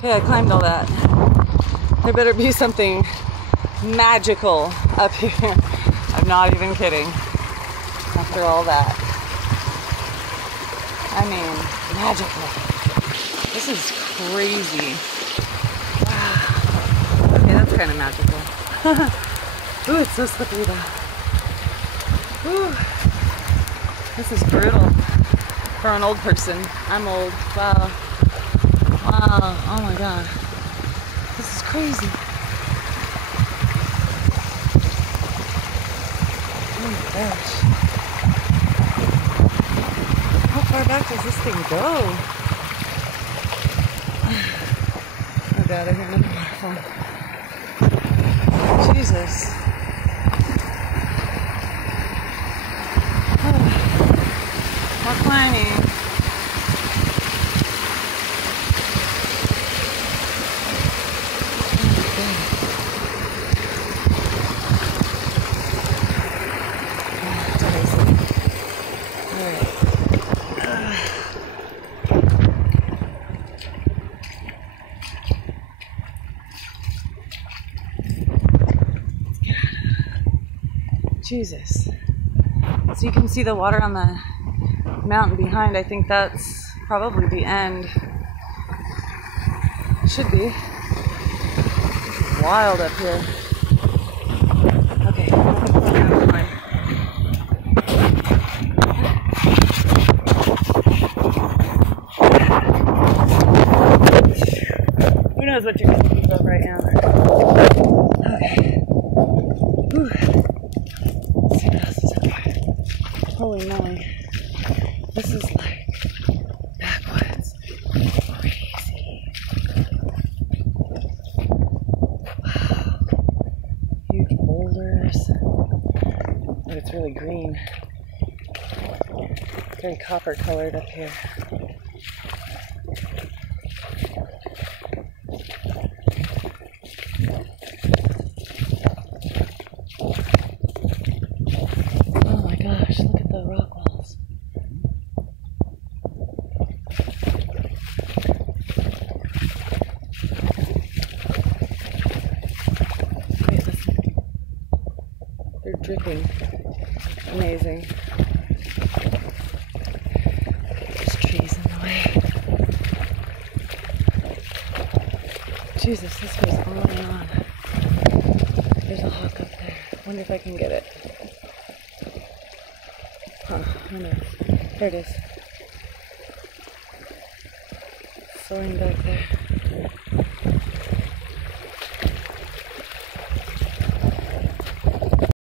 Okay, I climbed all that. There better be something magical up here. I'm not even kidding. After all that. I mean, magical. This is crazy. Wow. Okay, that's kind of magical. Ooh, it's so slippery though. Ooh. This is brutal for an old person. I'm old. Wow. Wow. Oh my god. This is crazy. Oh my gosh. How far back does this thing go? Oh god, I hear another waterfall. Jesus. Oh. More climbing. Jesus. So you can see the water on the mountain behind. I think that's probably the end. Should be. Wild up here. Okay. Who knows what you're thinking of right now? Okay. Whew. Let's see what else is up here. Holy moly. This is like backwoods. Crazy. Wow. Huge boulders. But it's really green. Very copper colored up here. Oh my gosh, look at the rock walls. Wait, listen. They're dripping. Amazing. There's trees in the way. Jesus, this goes on and on. There's a hawk up there. Wonder if I can get it. Huh, I know. There it is. Soaring back there.